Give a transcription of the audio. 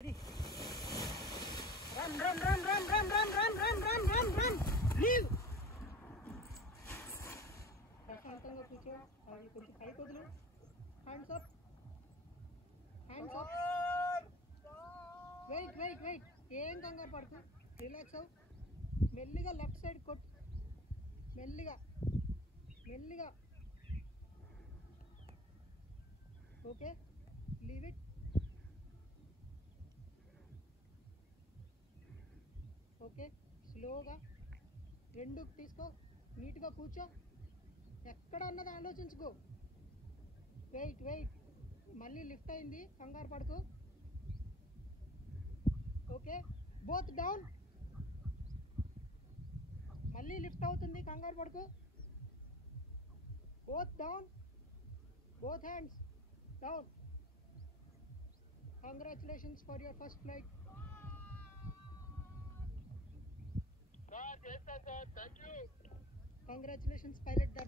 Run, run, run, run, run, run, run, run, run, run. Leave. ప్రశాంతంగా కూర్చో. అవి కొంచెం పైకి వదులు. Hands up. Hands up. Wait. ఏం కంగారు పడుతు. రిలాక్స్ అవ్వు. మెల్లిగా లెఫ్ట్ సైడ్ కొట్టు. మెల్లిగా. Okay, leave it. ఓకే, స్లోగా రెండు తీసుకో. నీట్గా కూర్చో. ఎక్కడ అన్నది ఆలోచించుకో. వెయిట్. మళ్ళీ లిఫ్ట్ అయింది, కంగారు పడుకో. Okay, both down. మళ్ళీ లిఫ్ట్ అవుతుంది, కంగారు పడుకో. Both down, both hands down. Congratulations for your first flight. Congratulations, pilot.